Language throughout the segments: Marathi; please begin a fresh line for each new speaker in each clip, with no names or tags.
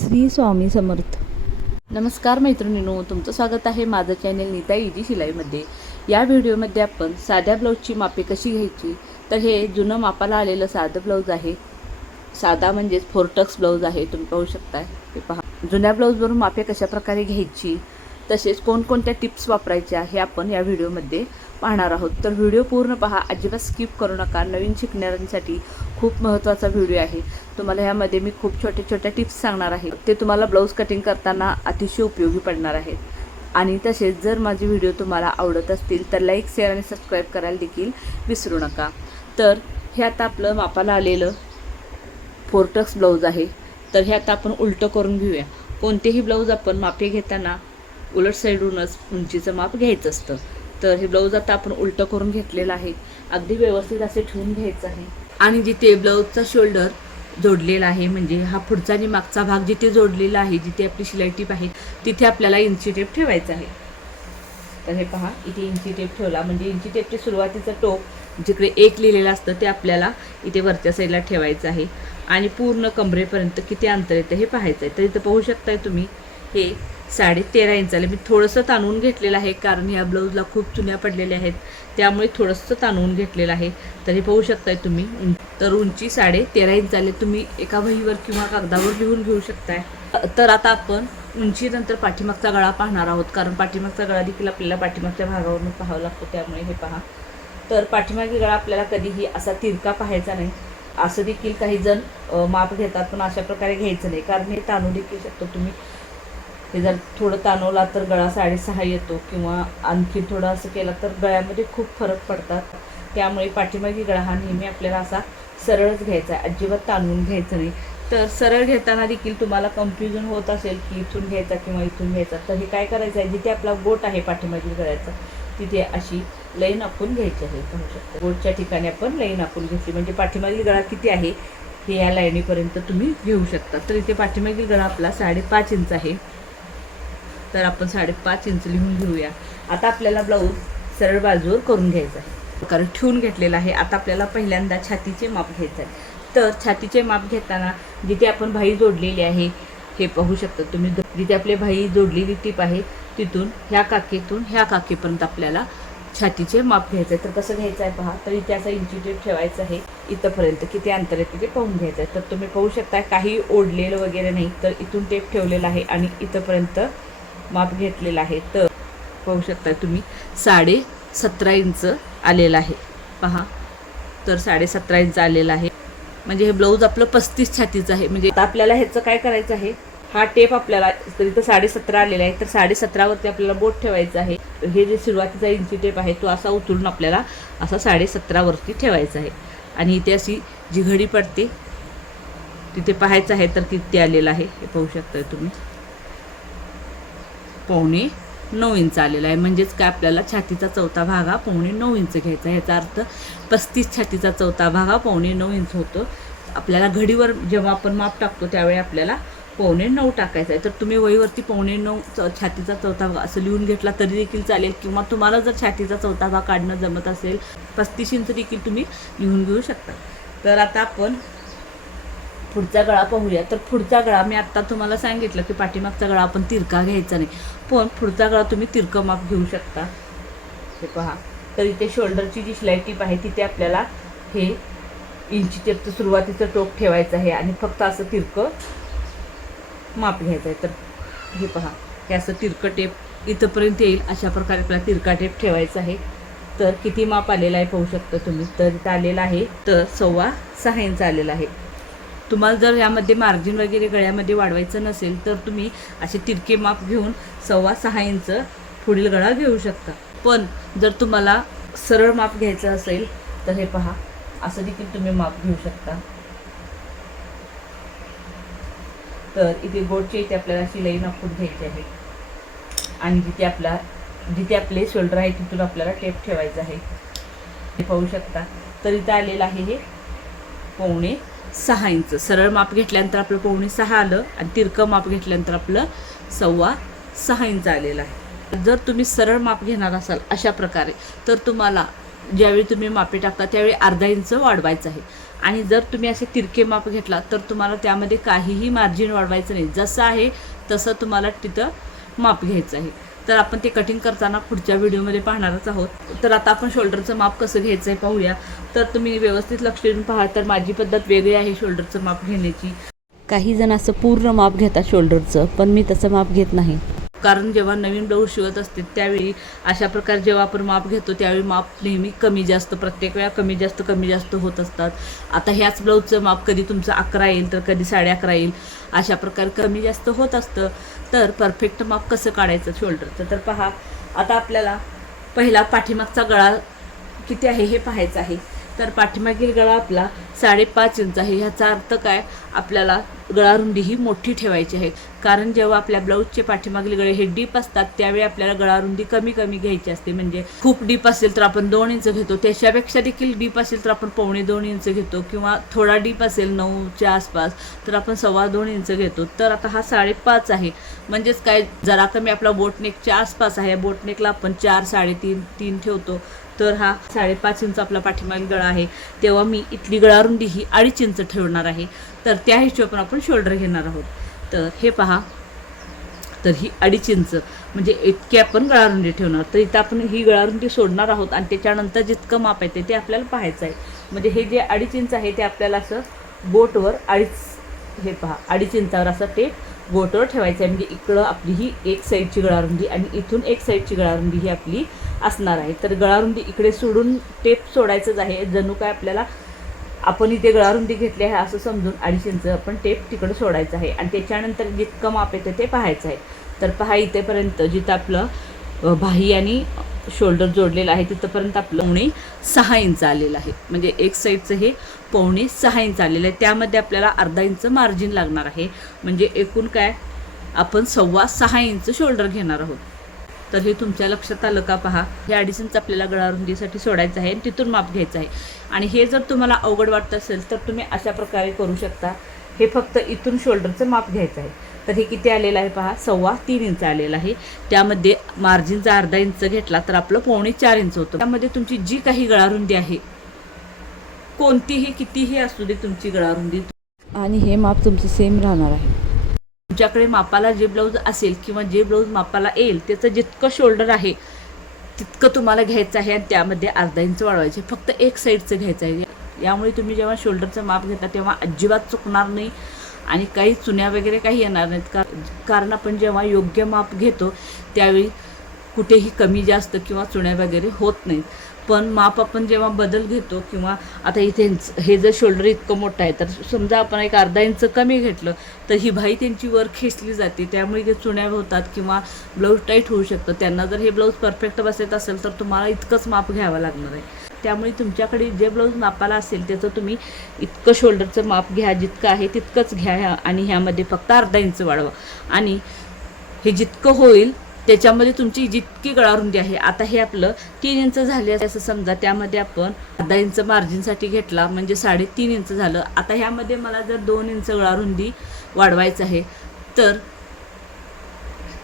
श्री स्वामी समर्थ.
नमस्कार मैत्रिणींनो तुमचं स्वागत आहे माझं चॅनल नीता इजी शिलाईमध्ये. या व्हिडिओमध्ये आपण साध्या ब्लाऊजची मापे कशी घ्यायची? तर हे जुनं मापाला आलेलं साधं ब्लाऊज आहे. साधा म्हणजेच फोरटक्स ब्लाऊज आहे तुम्ही पाहू शकताय. ते पहा. जुन्या ब्लाऊजवरून मापे कशा प्रकारे घ्यायची? तसेच कोणकोणत्या टिप्स वापरायच्या हे आपण या व्हिडिओमध्ये पाहणार आहोत. तर व्हिडिओ पूर्ण पहा अजिबात स्किप करू नका. नवीन शिकणाऱ्यांसाठी खूप महत्त्वाचा व्हिडिओ आहे. तुम्हाला ह्यामध्ये मी खूप छोट्या छोट्या टिप्स सांगणार आहे. ते तुम्हाला ब्लाऊज कटिंग करताना अतिशय उपयोगी पडणार आहेत. आणि तसेच जर माझे व्हिडिओ तुम्हाला आवडत असतील तर लाईक शेअर आणि सबस्क्राईब करायला देखील विसरू नका. तर हे आता आपलं मापाला आलेलं फोरटक्स ब्लाऊज आहे. तर हे आता आपण उलटं करून घेऊया. कोणतेही ब्लाऊज आपण मापे घेताना उलट साईडूनच उंचीचं माप घ्यायचं असतं. तर हे ब्लाऊज आता आपण उलटं करून घेतलेलं आहे. अगदी व्यवस्थित असे ठेवून घ्यायचं आहे. आणि जिथे ब्लाऊजचा शोल्डर जोडलेला आहे म्हणजे हा पुढचा आणि मागचा भाग जिथे जोडलेला आहे जिथे आपली शिलाई टीप आहे तिथे आपल्याला इंची टेप ठेवायचा आहे. तर हे पहा इथे इंची टेप ठेवला. म्हणजे इंची टेपचे सुरुवातीचं टोक जिकडे एक लिहिलेलं असतं ते आपल्याला इथे वरच्या साईडला ठेवायचं आहे. आणि पूर्ण कमरेपर्यंत किती अंतर येतं हे पाहायचं आहे. तर इथं पाहू शकताय तुम्ही हे साडे तेरा इंचाला मी थोडंसं ताणवून घेतलेलं आहे कारण या ब्लाऊजला खूप चुन्या पडलेल्या आहेत. त्यामुळे थोडंसं ताणवून घेतलेलं आहे. तर हे पाहू शकताय तुम्ही तर उंची साडे तेरा इंचाले तुम्ही एका वहीवर किंवा कागदावर लिहून घेऊ शकताय. तर आता आपण उंचीनंतर पाठीमागचा गळा पाहणार आहोत कारण पाठीमागचा गळा देखील आपल्याला पाठीमागच्या भागावरून पाहावा लागतो त्यामुळे हे पहा. तर पाठीमागे गळा आपल्याला कधीही असा तिरका पाहायचा नाही. असं देखील काही जण माप घेतात पण अशा प्रकारे घ्यायचं नाही कारण हे ताणू देखील शकतो तुम्ही. हे जर थोडं ताणवला तर गळा साडेसहा येतो किंवा आणखी थोडं असं केलं तर गळ्यामध्ये खूप फरक पडतात. त्यामुळे पाठीमागे गळा हा नेहमी आपल्याला असा सरळच घ्यायचा आहे. अजिबात ताणून घ्यायचं नाही. तर सरळ घेताना देखील तुम्हाला कन्फ्युजन होत असेल की इथून घ्यायचा किंवा इथून घ्यायचा. तर हे काय करायचं आहे? जिथे आपला गोट आहे पाठीमागील गळ्याचा तिथे अशी लाईन आपण घ्यायची आहे. पाहू शकता. गोटच्या ठिकाणी आपण लाईन आखून घेतली. म्हणजे पाठीमागील गळा किती आहे? हे या लाईनीपर्यंत तुम्ही घेऊ शकता. तर इथे पाठीमागील गळा आपला साडेपाच इंच आहे. तर आपण साडेपाच इंच लिहून घेऊया. आता आपल्याला ब्लाऊज सरळ बाजूवर करून घ्यायचा आहे. कारण ठेवून घेतलेला आहे. आता आपल्याला पहिल्यांदा छातीचे माप घ्यायचं आहे. तर छातीचे माप घेताना जिथे आपण भाई जोडलेली आहे हे पाहू शकता तुम्ही. जिथे आपली भाई जोडलेली टीप आहे तिथून ह्या काकेतून ह्या काकेपर्यंत आपल्याला छातीचे माप घ्यायचं आहे. तर कसं घ्यायचं आहे पहा. तर इथे असं इंची टेप ठेवायचं आहे. इथंपर्यंत किती अंतर आहे तिथे पाहून घ्यायचं आहे. तर तुम्ही पाहू शकता काही ओढलेलं वगैरे नाही. तर इथून टेप ठेवलेलं आहे आणि इथंपर्यंत माप घेतलेलं आहे. तर पाहू शकता तुम्ही साडे सतरा इंच आलेलं आहे. पहा तर साडे सतरा इंच आलेलं आहे. म्हणजे हे ब्लाऊज आपलं पस्तीस छातीचं आहे. म्हणजे आता आपल्याला ह्याचं काय करायचं आहे? हा टेप आपल्याला तर इथं साडे सतरा आलेला आहे. तर साडे सतरावरती आपल्याला बोट ठेवायचं आहे. हे जे सुरुवातीचा इंची टेप आहे तो असा उचलून आपल्याला असा साडे सतरावरती ठेवायचा आहे. आणि इथे अशी जी घडी पडते तिथे पाहायचं आहे तर किती आलेलं आहे. हे पाहू शकताय तुम्ही. पावणे नऊ इंच आलेला आहे. म्हणजेच काय आपल्याला छातीचा चौथा भाग हा पावणे नऊ इंच घ्यायचा आहे. याचा अर्थ पस्तीस छातीचा चौथा भाग हा पावणे नऊ इंच होतो. आपल्याला घडीवर जेव्हा आपण माप टाकतो त्यावेळी आपल्याला पावणे नऊ टाकायचं आहे. तर तुम्ही वहीवरती पावणे नऊ च छातीचा चौथा भाग असं लिहून घेतला तरी देखील चालेल. किंवा तुम्हाला जर छातीचा चौथा भाग काढणं जमत असेल पस्तीस इंच देखील तुम्ही लिहून घेऊ शकता. तर आता आपण पुढचा गळा पाहूया. तर पुढचा गळा मी आत्ता तुम्हाला सांगितलं की पाठीमागचा गळा आपण तिरका घ्यायचा नाही. पण पुढचा गळा तुम्ही तिरकं माप घेऊ शकता. हे पहा. तर इथे शोल्डरची जी शिलाई टीप आहे तिथे आपल्याला हे इंची टेपचं सुरुवातीचं टोक ठेवायचं आहे आणि फक्त असं तिरकं माप घ्यायचं आहे. तर हे पहा. हे असं तिरकं टेप इथंपर्यंत येईल. अशा प्रकारे आपल्याला तिरका टेप ठेवायचा आहे. तर किती माप आलेला आहे पाहू शकता तुम्ही. तर इथं आलेला आहे तर सव्वा सहा इंच आलेला आहे. तुम्हाला जर यामध्ये मार्जिन वगैरे गळ्यामध्ये वाढवायचं नसेल तर तुम्ही असे तिरके माप घेऊन सव्वा सहा इंच पुढील गळा घेऊ शकता. पण जर तुम्हाला सरळ माप घ्यायचं असेल तर हे पहा असं देखील तुम्ही माप घेऊ शकता. तर इथे गोडचे इथे आपल्याला अशी नापून घ्यायची आहे. आणि जिथे आपला जिथे आपले शोल्डर आहे तिथून आपल्याला टेप ठेवायचा आहे. हे पाहू शकता. तर इथं आलेलं आहे हे पोहणे सहा इंच. सरळ माप घेतल्यानंतर आपलं पावणे सहा आलं आणि तिरकं माप घेतल्यानंतर आपलं सव्वा सहा इंच आलेलं आहे. जर तुम्ही सरळ माप घेणार असाल अशा प्रकारे तर तुम्हाला ज्यावेळी तुम्ही मापे टाकता त्यावेळी अर्धा इंच वाढवायचं आहे. आणि जर तुम्ही असे तिरके माप घेतला तर तुम्हाला त्यामध्ये काहीही मार्जिन वाढवायचं नाही. जसं आहे तसं तुम्हाला तिथं माप घ्यायचं आहे. तर आपण ते कटिंग करताना पुढच्या व्हिडिओमध्ये पाहणारच आहोत. तर आता आपण शोल्डरचं माप कसं घ्यायचं आहे पाहूया. तर तुम्ही व्यवस्थित लक्ष देऊन पहा. तर माझी पद्धत वेगळी आहे शोल्डरचं माप घेण्याची.
काही जण असं पूर्ण माप घेतात शोल्डरचं पण मी तसं माप घेत नाही.
कारण जेव्हा नवीन ब्लाऊज शिवत असते त्यावेळी अशा प्रकारे जेव्हा आपण माप घेतो त्यावेळी माप नेहमी कमी जास्त प्रत्येक वेळा कमी जास्त कमी जास्त होत असतात. आता ह्याच ब्लाऊजचं माप कधी तुमचं अकरा येईल तर कधी साडे अकरा येईल. अशा प्रकारे कमी जास्त होत असतं. तर परफेक्ट माप कसं काढायचं शोल्डरचं तर पहा आता आपल्याला पहिला पाठीमागचा गळा किती आहे हे पाहायचं आहे. तर पाठीमागील गळा आपला साडेपाच इंच आहे. ह्याचा अर्थ काय? आपल्याला गळारुंदी ही मोठी ठेवायची आहे कारण जेव्हा आपल्या ब्लाऊजचे पाठीमागील गळे हे डीप असतात त्यावेळी आपल्याला गळारुंदी कमी कमी घ्यायची असते. म्हणजे खूप डीप असेल तर आपण दोन इंच घेतो. त्याच्यापेक्षा देखील डीप असेल तर आपण पावणे दोन इंच घेतो किंवा थोडा डीप असेल नऊच्या आसपास तर आपण सव्वा दोन इंच घेतो. तर आता हा साडेपाच आहे. म्हणजेच काय जरा कमी आपला बोटनेकच्या आसपास आहे. बोटनेकला आपण चार साडेतीन तीन ठेवतो. तर हा साडेपाच इंच आपला पाठीमागील गळा आहे. तेव्हा मी इथली गळारुंदी ही अडीच इंच ठेवणार आहे. तर त्या हिशोबाने आपण शोल्डर घेणार आहोत. तर हे पहा. तर ही अडीच इंच. म्हणजे इतकी आपण गळारुंदी ठेवणार. तर इथं आपण ही गळारुंदी सोडणार आहोत आणि त्याच्यानंतर जितकं माप येते ते आपल्याला पाहायचं आहे. म्हणजे हे जे अडीच इंच आहे ते आपल्याला असं बोटवर अडीच हे पहा अडीच इंचावर असं टेप बोटवर ठेवायचं आहे. म्हणजे इकडं आपली ही एक साईडची गळारुंदी आणि इथून एक साईडची गळारुंदी ही आपली असणार आहे. तर गळारुंदी इकडे सोडून टेप सोडायचंच आहे. जणू काय आपल्याला आपण इथे गळारुंदी घेतली आहे असं समजून अडीच इंच आपण टेप तिकडं सोडायचं आहे. आणि त्याच्यानंतर जितकं माप येतं ते पाहायचं आहे. तर पहा इथेपर्यंत जिथं आपलं भाई बाही आणि शोल्डर जोडलेलं आहे तिथंपर्यंत आपलं पावणे सहा इंच आलेलं आहे. म्हणजे एक साईडचं हे पावणे सहा इंच आलेलं आहे. त्यामध्ये आपल्याला अर्धा इंच मार्जिन लागणार आहे. म्हणजे एकूण काय आपण सव्वा सहा इंच शोल्डर घेणार आहोत. तर हे तुमच्या लक्षात आलं का पहा? हे अडीच इंच आपल्याला गळारुंदीसाठी सोडायचं आहे आणि तिथून माप घ्यायचं आहे. आणि हे जर तुम्हाला अवघड वाटत असेल तर तुम्ही अशा प्रकारे करू शकता. हे फक्त इथून शोल्डरचं माप घ्यायचं आहे. तर हे किती आलेलं आहे पहा? सव्वा तीन इंच आलेलं आहे. त्यामध्ये मार्जिनचा अर्धा इंच घेतला तर आपलं पावणे चार इंच होतं. त्यामध्ये तुमची जी काही गळारुंदी आहे कोणतीही कितीही असू दे तुमची गळारुंदी
आणि हे माप तुमचं सेम राहणार आहे.
तुमच्याकडे मापाला जे ब्लाऊज असेल किंवा जे ब्लाऊज मापाला येईल त्याचं जितकं शोल्डर आहे तितकं तुम्हाला घ्यायचं आहे आणि त्यामध्ये अर्धा इंच वाढवायचे फक्त एक साईडचं घ्यायचं आहे. यामुळे तुम्ही जेव्हा शोल्डरचं माप घेता तेव्हा अजिबात चुकणार नाही आणि काही चुन्या वगैरे काही येणार नाहीत. का कारण आपण जेव्हा योग्य माप घेतो त्यावेळी कुठेही कमी जास्त किंवा चुण्या वगैरे होत नाहीत. पण माप आपण जेव्हा बदल घेतो किंवा आता इथे हे जर शोल्डर इतकं मोठं आहे तर समजा आपण एक अर्धा इंच कमी घेतलं तर ही भाई त्यांची वर खेचली जाते. त्यामुळे ते चुण्या होतात किंवा ब्लाऊज टाईट होऊ शकतं. त्यांना जर हे ब्लाऊज परफेक्ट बसत असेल तर तुम्हाला इतकंच माप घ्यावं लागणार आहे. त्यामुळे तुमच्याकडे जे ब्लाऊज मापाला असेल त्याचं तुम्ही इतकं शोल्डरचं माप घ्या जितकं आहे तितकंच घ्या आणि ह्यामध्ये फक्त अर्धा इंच वाढवा. आणि हे जितकं होईल त्याच्यामध्ये तुमची जितकी गळारुंदी आहे आता हे आपलं तीन इंच झाले असं समजा त्यामध्ये आपण अर्धा इंच मार्जिनसाठी घेतला म्हणजे साडेतीन इंच झालं. आता ह्यामध्ये मला जर दोन इंच गळारुंदी वाढवायचं आहे तर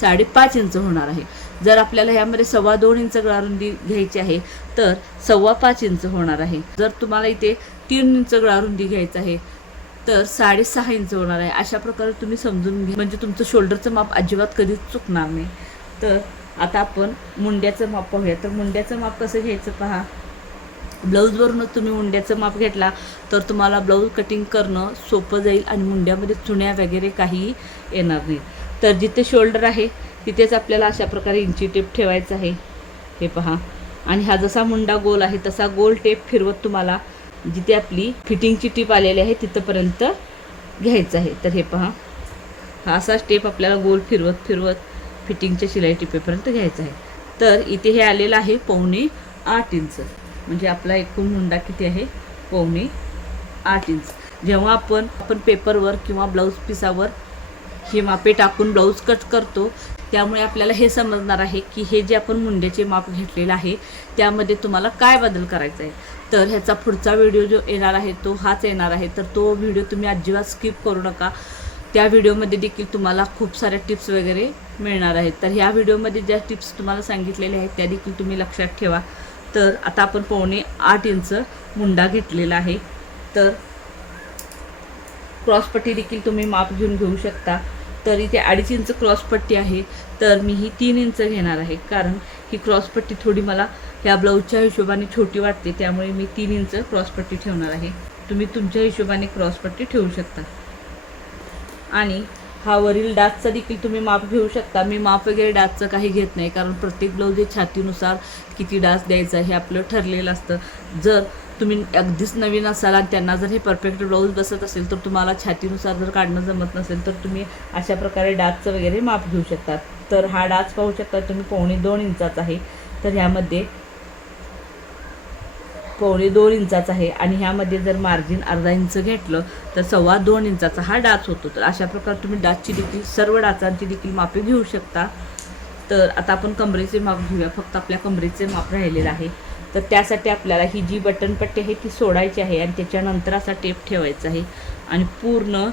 साडेपाच इंच होणार आहे. जर आपल्याला ह्यामध्ये सव्वा दोन इंच गळारुंदी घ्यायची आहे तर सव्वा पाच इंच होणार आहे. जर तुम्हाला इथे तीन इंच गळारुंदी घ्यायचं आहे तर साडेसहा इंच होणार आहे. अशा प्रकारे तुम्ही समजून घ्या. म्हणजे तुमचं शोल्डरचं माप अजिबात कधीच चुकणार नाही. तर आता आपण मुंड्याचं माप पाहूया. तर मुंड्याचं माप कसं घ्यायचं पहा? ब्लाऊजवरूनच तुम्ही मुंड्याचं माप घेतला तर तुम्हाला ब्लाऊज कटिंग करणं सोपं जाईल आणि मुंड्यामध्ये चुण्या वगैरे काहीही येणार नाही. तर जिथे शोल्डर आहे तिथेच आपल्याला अशा प्रकारे इंची टेप ठेवायचं आहे. हे पहा. आणि हा जसा मुंडा गोल आहे तसा गोल टेप फिरवत तुम्हाला जिथे आपली फिटिंगची टीप आलेली आहे तिथंपर्यंत घ्यायचं आहे. तर हे पहा. हा असा टेप आपल्याला गोल फिरवत फिरवत फिटिंगच्या शिलाई टिपेपर्यंत घ्यायचं आहे. तर इथे हे आलेलं आहे पावणे आठ इंच. म्हणजे आपला एकूण हुंडा किती आहे? पावणे आठ इंच. जेव्हा आपण आपण पेपरवर किंवा ब्लाऊज पिसावर हे मापे टाकून ब्लाऊज कट करतो त्यामुळे आपल्याला हे समजणार आहे की हे जे आपण मुंड्याचे माप घेतलेलं आहे त्यामध्ये तुम्हाला काय बदल करायचा आहे. तर ह्याचा पुढचा व्हिडिओ जो येणार आहे तो हाच येणार आहे. तर तो व्हिडिओ तुम्ही अजिबात स्किप करू नका. त्या व्हिडिओमध्ये देखील तुम्हाला खूप साऱ्या टिप्स वगैरे मिळणार आहेत. तर ह्या व्हिडिओमध्ये ज्या टिप्स तुम्हाला सांगितलेल्या आहेत त्या देखील तुम्ही लक्षात ठेवा. तर आता आपण पावणे आठ इंच मुंडा घेतलेला आहे. तर क्रॉसपट्टी देखील तुम्ही माप घेऊन घेऊ शकता. तर इथे अडीच इंच क्रॉसपट्टी आहे. तर मी ही तीन इंच घेणार आहे. कारण ही क्रॉसपट्टी थोडी मला ह्या ब्लाऊजच्या हिशोबाने छोटी वाटते. त्यामुळे मी तीन इंच क्रॉसपट्टी ठेवणार आहे. तुम्ही तुमच्या हिशोबाने क्रॉसपट्टी ठेवू शकता. आणि हा वरील डाचचा देखील तुम्ही माप घेऊ शकता. मी माप वगैरे डाचचं काही घेत नाही कारण प्रत्येक ब्लाऊज हे छातीनुसार किती डास द्यायचा हे आपलं ठरलेलं असतं. जर तुम्ही अगदीच नवीन असाल आणि त्यांना जर हे परफेक्ट ब्लाऊज बसत असेल तर तुम्हाला छातीनुसार जर काढणं जमत नसेल तर तुम्ही अशा प्रकारे डाचचं वगैरे माप घेऊ शकता. तर हा डाच पाहू शकता तुम्ही पावणे दोन इंचाचा आहे. तर ह्यामध्ये पावणे दोन इंचाचा आहे आणि ह्यामध्ये जर मार्जिन अर्धा इंच घेतलं तर सव्वा दोन इंचाचा हा डाच होतो. तर अशा प्रकारे तुम्ही डाचची देखील सर्व डाचांची देखील मापे घेऊ शकता. तर आता आपण कमरेचे माप घेऊया. फक्त आपल्या कमरेचे माप राहिलेलं आहे. तर त्यासाठी आपल्याला ही जी बटनपट्टी आहे ती सोडायची आहे आणि त्याच्यानंतर असा टेप ठेवायचा आहे. आणि पूर्ण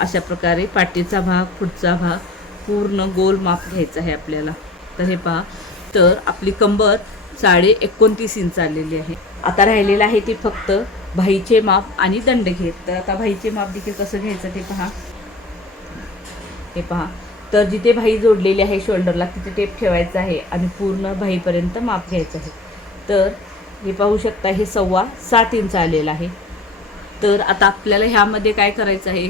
अशा प्रकारे पाठीचा भाग पुढचा भाग पूर्ण गोल माप घ्यायचा आहे आपल्याला. तर हे पहा. तर आपली कंबर साडे एकोणतीस इंच आलेली आहे. आता राहिलेलं आहे ते फक्त भाईचे माप आणि दंड घेत. तर आता भाईचे माप देखील कसं घ्यायचं ते पहा. हे पहा. तर जिथे भाई जोडलेली आहे शोल्डरला तिथे टेप ठेवायचा आहे आणि पूर्ण भाईपर्यंत माप घ्यायचं आहे. तर हे पाहू शकता हे सव्वा सात इंच आलेलं आहे. तर आता आपल्याला ह्यामध्ये काय करायचं आहे?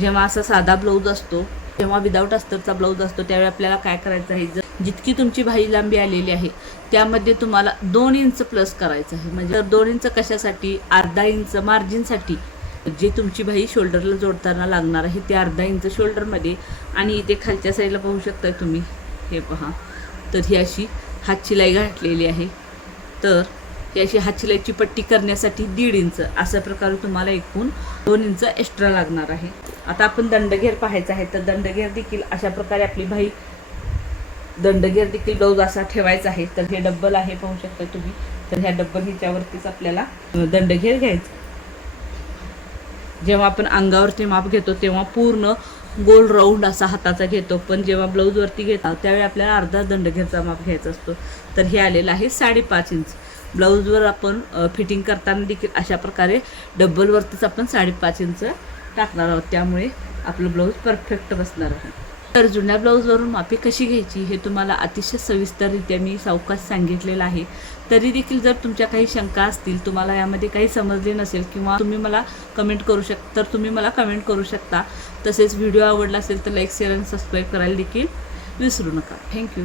जेव्हा असा साधा ब्लाऊज असतो तेव्हा विदाऊट अस्तरचा ब्लाऊज असतो त्यावेळी आपल्याला काय करायचं आहे? जर जितकी तुमची भाई लांबी आलेली आहे त्यामध्ये तुम्हाला दोन इंच प्लस करायचं आहे. म्हणजे तर दोन इंच कशासाठी? अर्धा इंच मार्जिनसाठी जे तुमची भाई शोल्डरला जोडताना लागणार आहे ते अर्धा इंच शोल्डरमध्ये आणि इथे खालच्या साईडला पाहू शकता तुम्ही. हे पहा. तर ही अशी हातशिलाई घातलेली आहे. तर ही अशी हातशिलाईची पट्टी करण्यासाठी दीड इंच अशा प्रकारे तुम्हाला एकूण दोन इंच एक्स्ट्रा लागणार आहे. आता आपण दंडघेर पाहायचा आहे तर दंडघेर देखील अशा प्रकारे आपली भाई दंडघेर देखील डोज असा ठेवायचा आहे तर हे डब्बल आहे पाहू शकता तुम्ही. तर ह्या डब्बल ह्याच्यावरतीच आपल्याला दंडघेर घ्यायचं. जेव्हा आपण अंगावरती माप घेतो तेव्हा पूर्ण गोल राऊंड असा हाताचा घेतो. पण जेव्हा ब्लाऊजवरती घेतो त्यावेळी आपल्याला अर्धा दंडघेरचा माप घ्यायचा असतो. तर हे आलेलं आहे साडेपाच इंच. ब्लाऊजवर आपण फिटिंग करताना देखील अशा प्रकारे डब्बलवरतीच आपण साडेपाच इंच टाकणार आहोत. त्यामुळे आपलं ब्लाऊज परफेक्ट बसणार आहे. तर जुन्या ब्लाऊजवरून मापी कशी घ्यायची हे तुम्हाला अतिशय सविस्तररित्या मी सावकाश सांगितलेलं आहे. तरी देखील जर तुमच्या काही शंका असतील तुम्हाला यामध्ये काही समजले नसेल किंवा तुम्ही मला कमेंट करू शक तर तुम्ही मला कमेंट करू शकता. तसेच व्हिडिओ आवडला असेल तर लाईक शेअर आणि सबस्क्राईब करायला देखील विसरू नका. थँक्यू